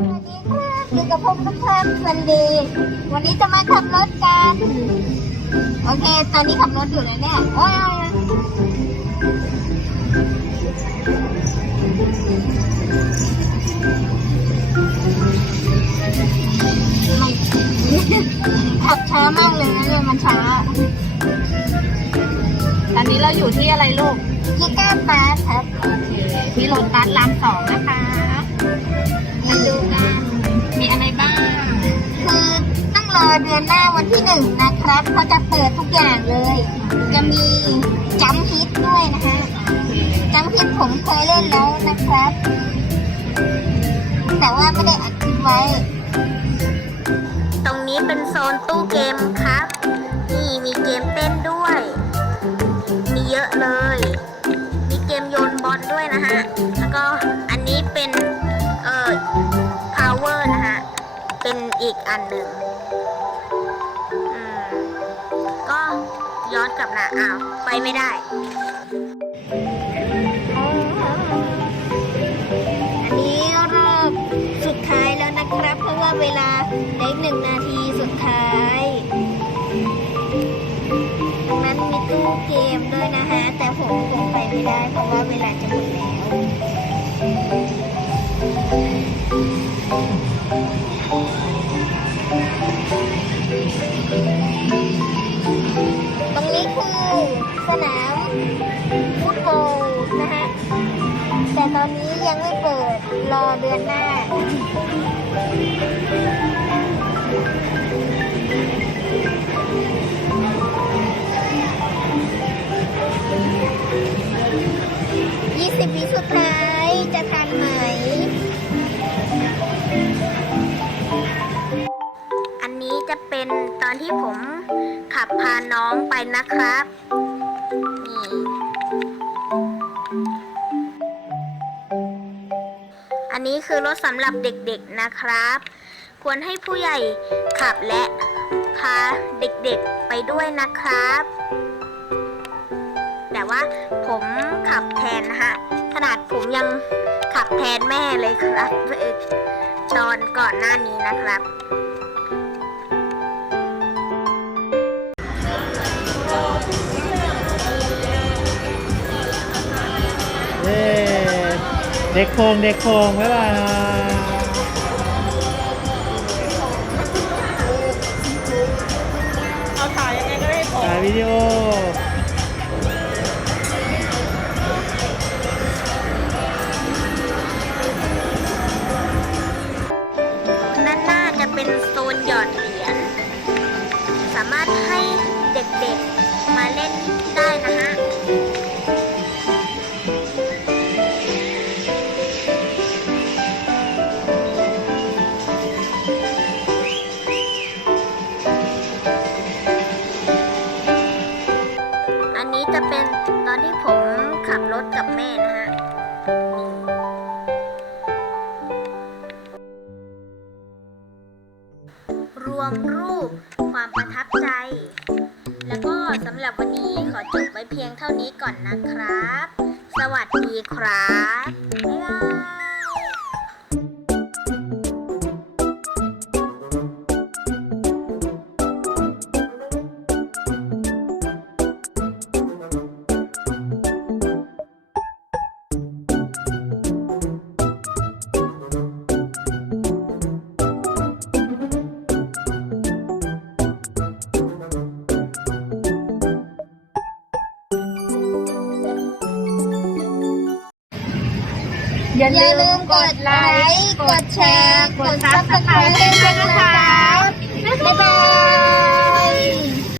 สวัสดีครับอยู่กับผมทุกท่านสันดีวันนี้จะมาขับรถกัน โอเค ตอนนี้ขับรถอยู่แล้วเนี่ยโอ้ยขับช้ามากเลยนะเนี่ยมันช้า ตอนนี้เราอยู่ที่อะไรลูกกีก้าปาร์คครับที่โลตัสรามสองนะคะ ดูกัน มีอะไรบ้าง คือต้องรอเดือนหน้าวันที่หนึ่งนะครับเขาจะเปิดทุกอย่างเลย จะมีจัมป์ฮิตด้วยนะคะจังพิษผมเคยเล่นแล้วนะครับ แต่ว่าไม่ได้อัดคลิปไว้ ตรงนี้เป็นโซนตู้เกมครับ นี่มีเกมเต้นด้วย มีเยอะเลย มีเกมโยนบอลด้วยนะฮะ แล้วก็อันนี้เป็น เออ เป็นอีกอันหนึ่งก็ย้อนกลับนะอ้าว ไปไม่ได้อันนี้รอบสุดท้ายแล้วนะครับ เพราะว่าเวลาเหลือหนึ่งนาทีสุดท้ายตรงนั้นมีตู้เกมด้วยนะฮะ แต่ผมคงไปไม่ได้ เพราะว่าเวลาจะหมดแล้ว ต่ตอนนี้ยังไม่เปิด รอเดือนหน้ายี่สิบวิสุดท้ายจะทันไหม อันนี้จะเป็นตอนที่ผมขับพาน้องไปนะครับ นี้คือรถสำหรับเด็กๆนะครับ ควรให้ผู้ใหญ่ขับและพาเด็กๆไปด้วยนะครับ แต่ว่าผมขับแทนนะฮะขนาดผมยังขับแทนแม่เลยครับตอนก่อนหน้านี้นะครับ ด็กโคงเด็กโคงบ๊ายบายเอาถ่ายยังไงก็ได้ผมถ่ายวิดีโอด้านหน้าจะเป็นโซนหยอดเหรียญ สามารถให้เด็กๆมาเล่น ที่ผมขับรถกับแม่นะฮะรวมรูปความประทับใจ แล้วก็สำหรับวันนี้ขอจบไว้เพียงเท่านี้ก่อนนะครับ สวัสดีครับ บ๊ายบาย อย่าลืมกดไลค์กดแชร์ กดซับสไครต์ด้วยนะคะ บ๊ายบาย